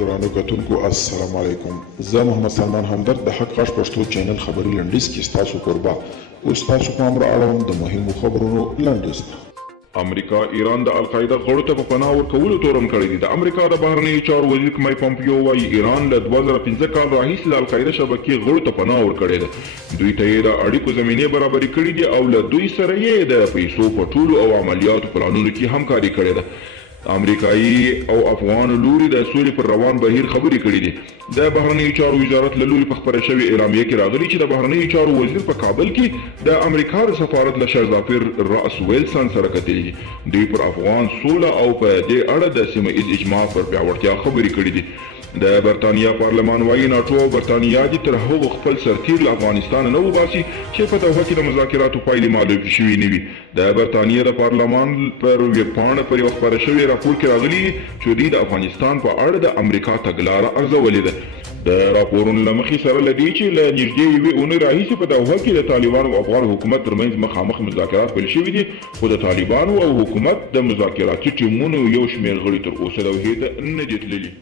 ګرانو کتونکو السلام علیکم. زه محمد سلمان همدرد د حق غږ پښتو چینل خبري لنډیز کې ستاسو کوربه اوس تاسو پام را اړوم د مهمو خبرونو لنډیز ته. امریکا ایران د القاعده غړو ته په پناه ورکولو تورن کړی دی. د امریکا د بهرنیو چارو وزیر مایک پومپیو وایي ایران له 2015 کال راهیسې د القاعده شبکې غړو ته پناه ورکړې ده. دوی ته یې د اړیکو زمینې برابرې کړې دي او له دوی سره یې د پیسو په ټولو او عملیاتو پلانونو کې همکاري کړې ده. امریکایي او افغان لوري د سولې پر روان بهیر خبرې کړې دي. د بهرنیو چارو وزارت له لوري په خپره شوې اعلامیه کې راغلي چې د بهرنیو چارو وزیر په کابل کې د امریکا د سفارت له شرظافر رأس ویلسن سره کتلي دي. دوی پر افغان سوله او په دې اړه د سیمه ایز اجماع پر پیاوړتیا خبرې کړې دي. د برتانیا پارلمان وايي ناټو او برتانیا دې تر هغو خپل سرتیر له افغانستان نه وباسي چې په دوحه کې د مذاکراتو پایلې معلومې شوې نه وي. د برتانیا د پارلمان پر ویبپاڼه پر یو خپاره شوي راپور کې راغلي چې دوی د افغانستان په اړه د امریکا تګلاره ارزولې ده. د راپورونو له مخې سره له دې چې له نږدې یوې اونۍ راهیسې په دوحه کې د طالبانو او افغان حکومت ترمنځ مخامخ مذاکرات پیل شوي دي، خو د طالبانو او حکومت د مذاکراتي ټیمونو یو شمېر غړي تر اوسه دوحې ته نه دي تللي.